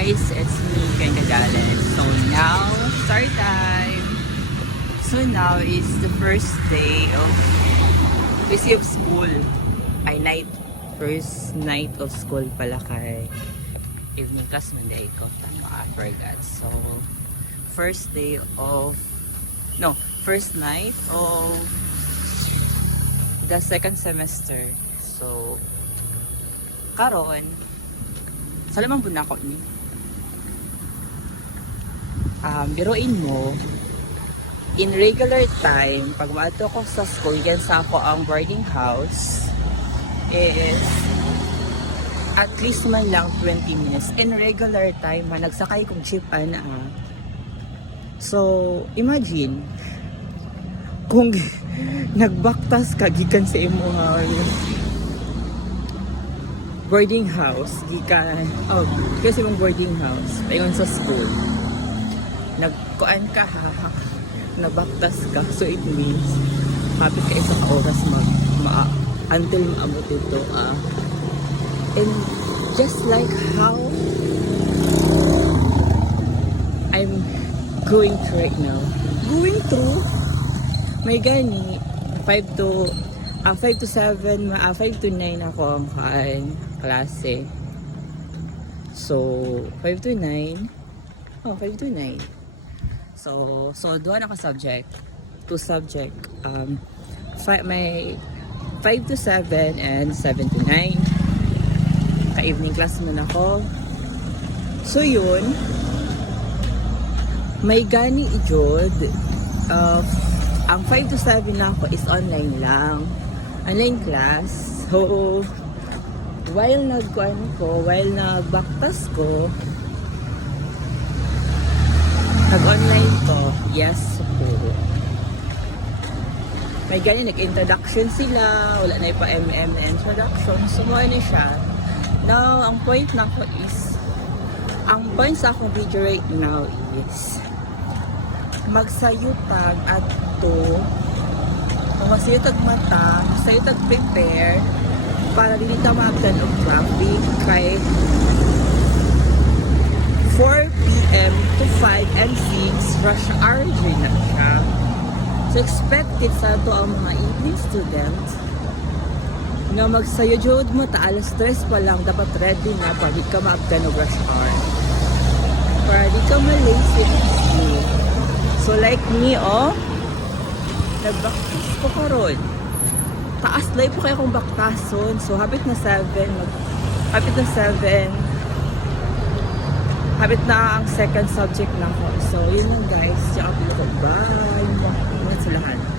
guys, it's me, Ken Cagales. So now, start time. So now is the first day of school. First night of school pala kay evening class Monday ko. I forgot. So, first night of the second semester. So, karon salaman po na ako ni. Biruin mo, in regular time, pag maato ko sa school, yan sa ako ang boarding house, is at least man lang 20 minutes. In regular time, nagsakay kong jeep, So, imagine, kung nagbaktas ka, gikan sa imuhang boarding house, kasi mong boarding house, paingon sa school, nagkuan ka nabaktas ka, so it means, kapit ka isang oras until maabot ito, and just like how I'm going through right now, may gani 5 to 7, 5 to 9 ako ang klase. So 5 to 9. So duha na ka subject, 2 subject, may 5 to 7 and 7 to 9. Ka-evening class na ako. So yun, may gani ijod. Ang 5 to 7 na ako is online lang. Online class. So, while nagbaktas ko, nag-online ko, yes po. May gani, nag-introduction sila, wala na pa MM na introduction, sumuha na siya. Now, ang point sa akong video right now is, magsayutag at to, masayutag mata, masayutag prepare, para dili ka magdan og traffic kay 4 p.m. to 5 and 6 rush hour na siya. So expected sa to ang mga evening students nga magsayod mo ta alas 3 pa lang dapat ready na para di ka maagdan og rush hour. Para di ka malate sa school. So like me, nagbaktas ko karon. Taas live po kayo kong baktason. So habit na 7. Habit na ang second subject na ko. So yun lang guys. Tsaka